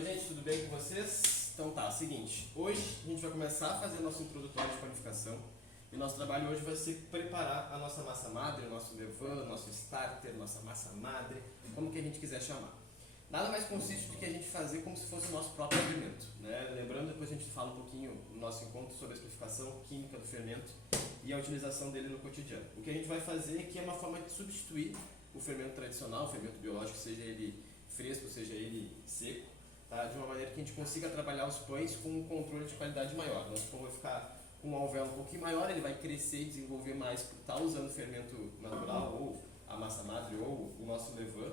Oi gente, tudo bem com vocês? Então tá, seguinte, hoje a gente vai começar a fazer nosso introdutório de panificação e nosso trabalho hoje vai ser preparar a nossa massa madre, o nosso levain, nosso starter, nossa massa madre, como que a gente quiser chamar. Nada mais consiste do que a gente fazer como se fosse o nosso próprio alimento, né? Lembrando, depois a gente fala um pouquinho no nosso encontro sobre a especificação química do fermento e a utilização dele no cotidiano. O que a gente vai fazer aqui é uma forma de substituir o fermento tradicional, o fermento biológico, seja ele fresco, seja ele seco, tá? De uma maneira que a gente consiga trabalhar os pães com um controle de qualidade maior. Nosso pão vai ficar com um alvéolo um pouquinho maior, ele vai crescer e desenvolver mais por estar usando fermento natural, ou a massa madre, ou o nosso levain,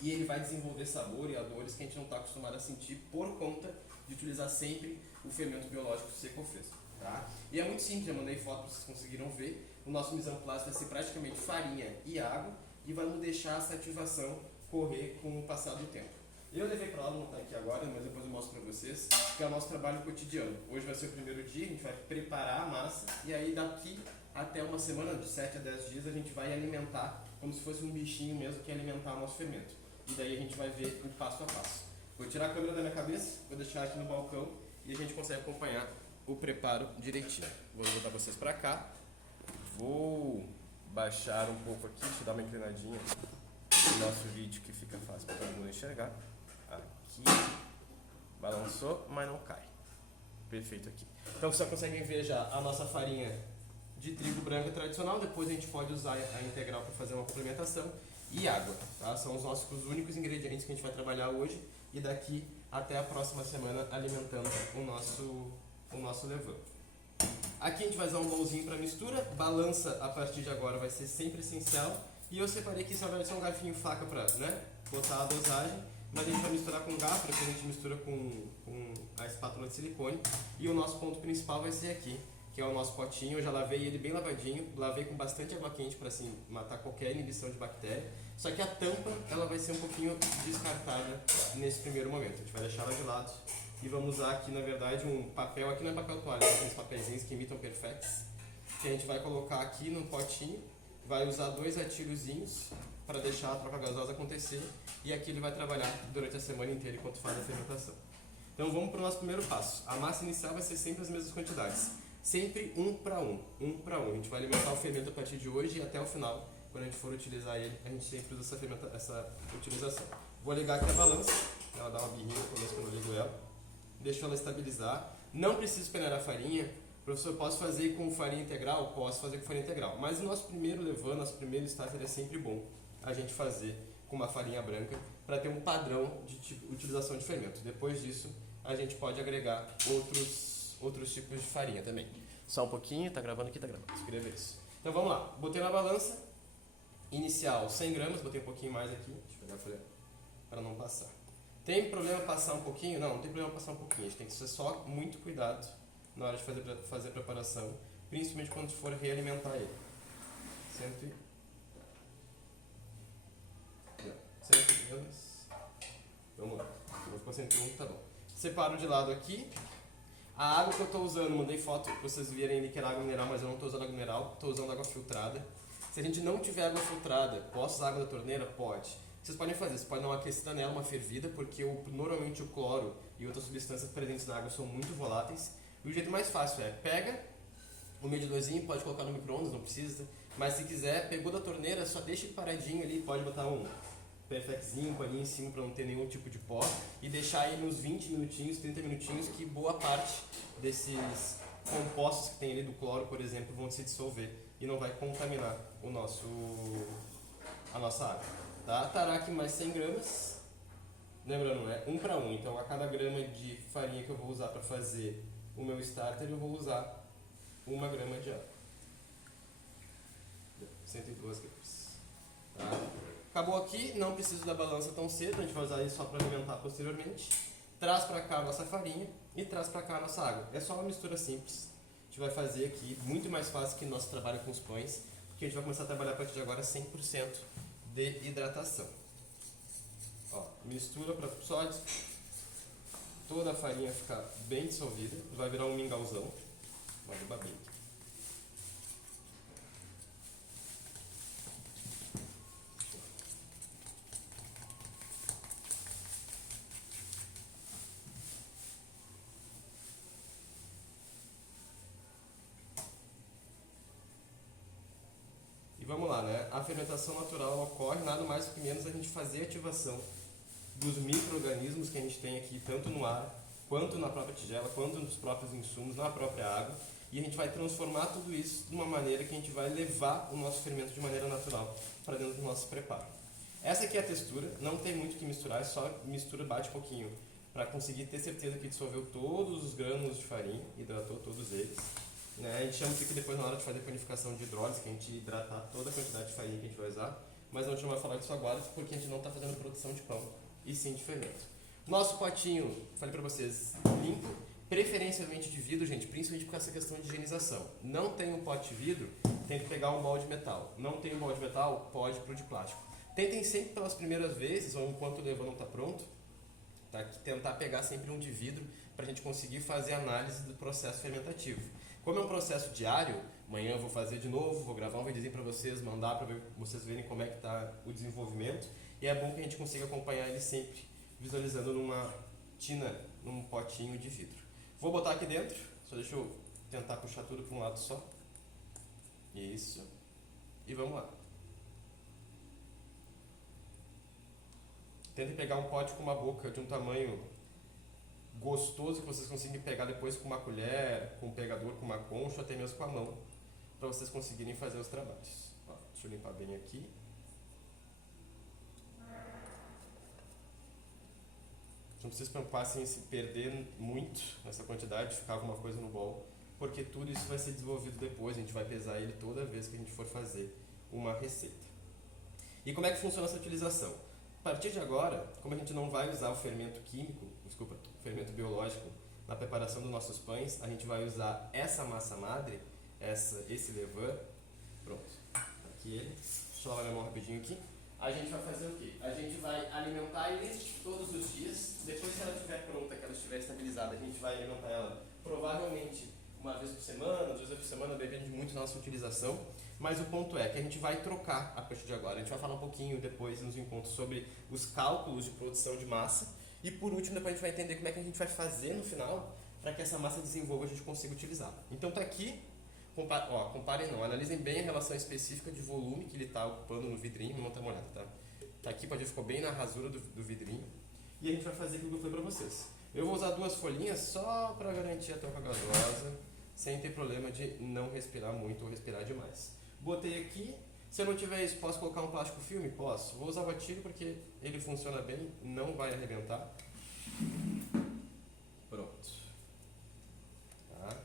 e ele vai desenvolver sabor e odores que a gente não está acostumado a sentir por conta de utilizar sempre o fermento biológico seco ou fresco. Tá? E é muito simples, eu mandei foto para vocês conseguiram ver. O nosso mise en place vai ser praticamente farinha e água e vamos deixar essa ativação correr com o passar do tempo. Eu levei para lá, não está aqui agora, mas depois eu mostro para vocês, que é o nosso trabalho cotidiano. Hoje vai ser o primeiro dia, a gente vai preparar a massa e aí daqui até uma semana, de 7 a 10 dias, a gente vai alimentar como se fosse um bichinho mesmo que alimentar o nosso fermento. E daí a gente vai ver o passo a passo. Vou tirar a câmera da minha cabeça, vou deixar aqui no balcão e a gente consegue acompanhar o preparo direitinho. Vou botar vocês para cá, vou baixar um pouco aqui, deixa eu dar uma inclinadinha no nosso vídeo que fica fácil para todo mundo enxergar. Aqui, balançou, mas não cai. Perfeito aqui. Então vocês conseguem ver já a nossa farinha de trigo branca tradicional, depois a gente pode usar a integral para fazer uma complementação. E água, tá? São os nossos únicos ingredientes que a gente vai trabalhar hoje e daqui até a próxima semana alimentando o nosso levain. Aqui a gente vai usar um bolzinho para mistura, balança a partir de agora vai ser sempre essencial e eu separei que isso vai ser um garfinho faca para botar a dosagem, mas a gente vai misturar com garfo, porque a gente mistura com a espátula de silicone e o nosso ponto principal vai ser aqui, que é o nosso potinho. Eu já lavei ele bem lavadinho, lavei com bastante água quente para assim, matar qualquer inibição de bactéria. Só que a tampa ela vai ser um pouquinho descartada nesse primeiro momento. A gente vai deixar ela de lado e vamos usar aqui na verdade um papel, aqui não é papel toalha, são aqueles papeizinhos que imitam Perfex, que a gente vai colocar aqui no potinho, vai usar 2 atilhozinhos para deixar a troca gasosa acontecer e aqui ele vai trabalhar durante a semana inteira enquanto faz a fermentação. Então vamos para o nosso primeiro passo. A massa inicial vai ser sempre as mesmas quantidades. Sempre 1 para 1. A gente vai alimentar o fermento a partir de hoje e até o final, quando a gente for utilizar ele, a gente sempre usa essa utilização. Vou ligar aqui a balança, ela dá uma birrinha no começo quando eu ligo ela. Deixo ela estabilizar. Não preciso peneirar a farinha. Professor, posso fazer com farinha integral? Posso fazer com farinha integral. Mas o nosso primeiro levain, nosso primeiro starter é sempre bom a gente fazer com uma farinha branca para ter um padrão de utilização de fermento. Depois disso, a gente pode agregar outros tipos de farinha também. Só um pouquinho, tá gravando aqui, tá gravando. Você queria ver isso. Então vamos lá. Botei na balança. Inicial 100 gramas, botei um pouquinho mais aqui. Deixa eu pegar a folha para não passar. Tem problema passar um pouquinho? Não, não tem problema passar um pouquinho. A gente tem que ter só muito cuidado na hora de fazer a preparação, principalmente quando for realimentar ele. 100 gramas. Vamos lá. Vou ficar 101, tá bom. Separo de lado aqui. A água que eu estou usando, mandei foto para vocês verem ali que era água mineral, mas eu não estou usando água mineral, estou usando água filtrada. Se a gente não tiver água filtrada, posso usar água da torneira? Pode. Vocês podem fazer, vocês podem dar uma aquecida nela, uma fervida, porque normalmente o cloro e outras substâncias presentes na água são muito voláteis. E o jeito mais fácil é, pega o medidorzinho, pode colocar no micro-ondas, não precisa, mas se quiser, pegou da torneira, só deixa ele paradinho ali, pode botar um perfectzinho ali em cima para não ter nenhum tipo de pó e deixar aí nos 20 minutinhos, 30 minutinhos que boa parte desses compostos que tem ali do cloro, por exemplo, vão se dissolver e não vai contaminar a nossa água. Tá? Taraki mais 100 gramas, lembrando, é 1 para 1, então a cada grama de farinha que eu vou usar para fazer o meu starter eu vou usar 1 grama de água. 102 gramas. Tá? Acabou aqui, não preciso da balança tão cedo, a gente vai usar isso só para alimentar posteriormente. Traz para cá a nossa farinha e traz para cá a nossa água. É só uma mistura simples. A gente vai fazer aqui, muito mais fácil que o nosso trabalho com os pães, porque a gente vai começar a trabalhar a partir de agora 100% de hidratação. Ó, mistura para só toda a farinha ficar bem dissolvida, vai virar um mingauzão. Olha o babinho. vamos lá, né? A fermentação natural ela ocorre nada mais do que menos a gente fazer a ativação dos micro-organismos que a gente tem aqui, tanto no ar, quanto na própria tigela, quanto nos próprios insumos, na própria água. E a gente vai transformar tudo isso de uma maneira que a gente vai levar o nosso fermento de maneira natural para dentro do nosso preparo. Essa aqui é a textura, não tem muito o que misturar, é só mistura, bate um pouquinho para conseguir ter certeza que dissolveu todos os grânulos de farinha, hidratou todos eles. Né? A gente chama isso aqui depois na hora de fazer a panificação de hidrólise, que a gente hidratar toda a quantidade de farinha que a gente vai usar, mas a gente não vai falar disso agora porque a gente não está fazendo produção de pão, e sim de fermento. Nosso potinho, falei para vocês, limpo, preferencialmente de vidro, gente, principalmente por essa questão de higienização. Não tem um pote de vidro, tem que pegar um balde de metal. Não tem um balde de metal, pode ir pro de plástico. Tentem sempre pelas primeiras vezes, ou enquanto o levain não está pronto, tá? Tentar pegar sempre um de vidro para a gente conseguir fazer análise do processo fermentativo. Como é um processo diário, amanhã eu vou fazer de novo, vou gravar um videozinho para vocês, mandar para vocês verem como é que está o desenvolvimento. E é bom que a gente consiga acompanhar ele sempre visualizando numa tina, num potinho de vidro. Vou botar aqui dentro, só deixa eu tentar puxar tudo para um lado só. Isso. E vamos lá. Tentem pegar um pote com uma boca de um tamanho gostoso que vocês conseguem pegar depois com uma colher, com um pegador, com uma concha, ou até mesmo com a mão, para vocês conseguirem fazer os trabalhos. Ó, deixa eu limpar bem aqui. Não precisa se preocupar em se perder muito nessa quantidade, ficar alguma coisa no bowl, porque tudo isso vai ser desenvolvido depois, a gente vai pesar ele toda vez que a gente for fazer uma receita. E como é que funciona essa utilização? A partir de agora, como a gente não vai usar o fermento o fermento biológico na preparação dos nossos pães, a gente vai usar essa massa madre, esse levain, pronto, aqui ele, deixa eu lavar minha mão rapidinho aqui. A gente vai fazer o quê? A gente vai alimentar ele todos os dias, depois que ela estiver pronta, que ela estiver estabilizada, a gente vai alimentar ela provavelmente uma vez por semana, 2 vezes por semana, depende muito da nossa utilização. Mas o ponto é que a gente vai trocar a partir de agora. A gente vai falar um pouquinho depois nos encontros sobre os cálculos de produção de massa. E por último, depois a gente vai entender como é que a gente vai fazer no final para que essa massa desenvolva e a gente consiga utilizar. Então tá aqui, comparem não, analisem bem a relação específica de volume que ele está ocupando no vidrinho. Vamos dar uma olhada, tá? Tá aqui, pode ver, ficou bem na rasura do vidrinho. E a gente vai fazer aquilo que eu falei para vocês. Eu vou usar 2 folhinhas só para garantir a tampa gasosa, sem ter problema de não respirar muito ou respirar demais. Botei aqui, se eu não tiver isso, posso colocar um plástico filme? Posso. Vou usar o batido porque ele funciona bem, não vai arrebentar. Pronto. Tá.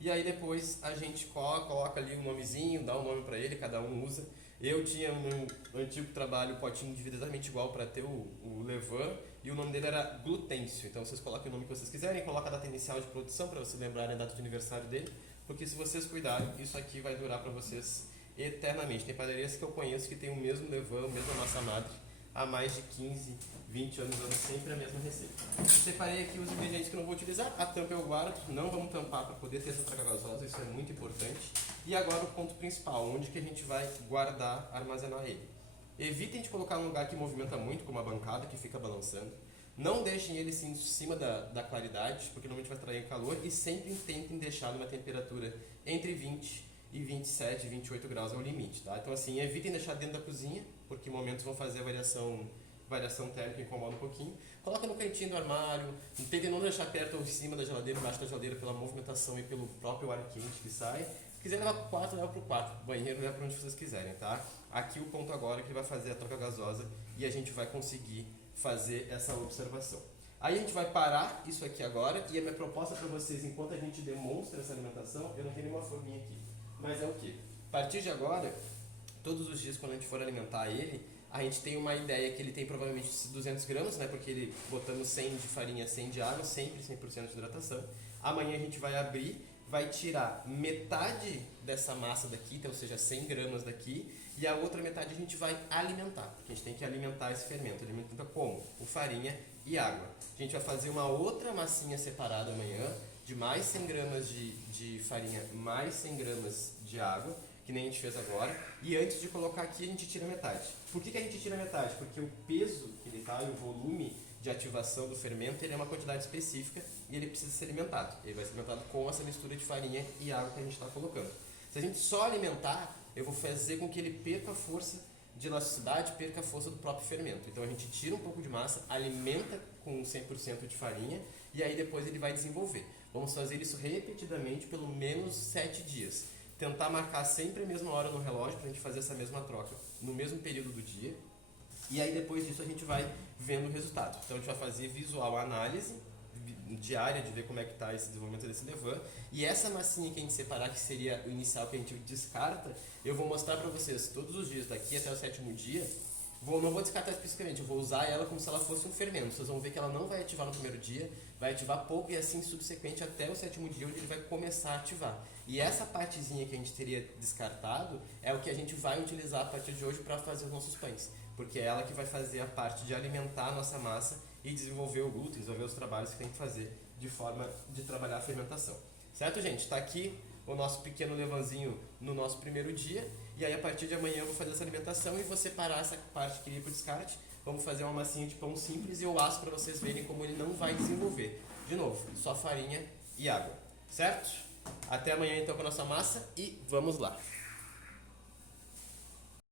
E aí depois a gente coloca ali um nomezinho, dá um nome para ele, cada um usa. Eu tinha no meu antigo trabalho o potinho de vidro exatamente igual para ter o levain, e o nome dele era Glutêncio. Então vocês colocam o nome que vocês quiserem, coloca a data inicial de produção para vocês lembrarem a data de aniversário dele, porque se vocês cuidarem, isso aqui vai durar para vocês eternamente. Tem padarias que eu conheço que tem o mesmo levain, a mesma massa madre, há mais de 15, 20 anos, dando sempre a mesma receita. Separei aqui os ingredientes que eu não vou utilizar, a tampa eu guardo, não vamos tampar para poder ter essa troca gasosa, isso é muito importante. E agora o ponto principal, onde que a gente vai guardar, armazenar ele. Evitem de colocar num lugar que movimenta muito, como a bancada, que fica balançando. Não deixem ele assim, em cima da claridade, porque normalmente vai atrair calor, e sempre tentem deixar numa temperatura entre 20 e 27, 28 graus é o limite, tá? Então assim, evitem deixar dentro da cozinha, porque momentos vão fazer a variação térmica, incomoda um pouquinho. Coloca no cantinho do armário, tentem não deixar perto ou em cima da geladeira, embaixo da geladeira, pela movimentação e pelo próprio ar quente que sai. Se quiser levar para o quarto, leva para o quarto. Banheiro, leva para onde vocês quiserem, tá? Aqui o ponto agora é que ele vai fazer a troca gasosa e a gente vai conseguir fazer essa observação. Aí a gente vai parar isso aqui agora, e a minha proposta para vocês, enquanto a gente demonstra essa alimentação, eu não tenho nenhuma forminha aqui, mas é o que? A partir de agora, todos os dias quando a gente for alimentar ele, a gente tem uma ideia que ele tem provavelmente 200 gramas, né, porque ele botamos 100 de farinha, 100 de água, sempre 100% de hidratação. Amanhã a gente vai abrir, vai tirar metade dessa massa daqui, então, ou seja, 100 gramas daqui, e a outra metade a gente vai alimentar, porque a gente tem que alimentar esse fermento. Alimenta como? Com farinha e água. A gente vai fazer uma outra massinha separada amanhã, de mais 100 gramas de farinha, mais 100 gramas de água, que nem a gente fez agora, e antes de colocar aqui a gente tira metade. Por que a gente tira metade? Porque o peso que ele está e o volume de ativação do fermento, ele é uma quantidade específica e ele precisa ser alimentado. Ele vai ser alimentado com essa mistura de farinha e água que a gente está colocando. Se a gente só alimentar, eu vou fazer com que ele perca a força de elasticidade, perca a força do próprio fermento. Então a gente tira um pouco de massa, alimenta com 100% de farinha e aí depois ele vai desenvolver. Vamos fazer isso repetidamente pelo menos 7 dias. Tentar marcar sempre a mesma hora no relógio para a gente fazer essa mesma troca no mesmo período do dia. E aí depois disso a gente vai vendo o resultado. Então a gente vai fazer visual análise diária de ver como é que está esse desenvolvimento desse levain. E essa massinha que a gente separar, que seria o inicial que a gente descarta, eu vou mostrar para vocês todos os dias, daqui até o 7º dia. Não vou descartar especificamente, eu vou usar ela como se ela fosse um fermento. Vocês vão ver que ela não vai ativar no primeiro dia, vai ativar pouco e assim subsequente até o 7º dia, onde ele vai começar a ativar. E essa partezinha que a gente teria descartado é o que a gente vai utilizar a partir de hoje para fazer os nossos pães. Porque é ela que vai fazer a parte de alimentar a nossa massa e desenvolver o glúten, desenvolver os trabalhos que tem que fazer de forma de trabalhar a fermentação. Certo, gente? Está aqui o nosso pequeno levanzinho no nosso primeiro dia. E aí a partir de amanhã eu vou fazer essa alimentação e vou separar essa parte que iria para o descarte. Vamos fazer uma massinha de pão simples e eu asso para vocês verem como ele não vai desenvolver. De novo, só farinha e água. Certo? Até amanhã então com a nossa massa e vamos lá!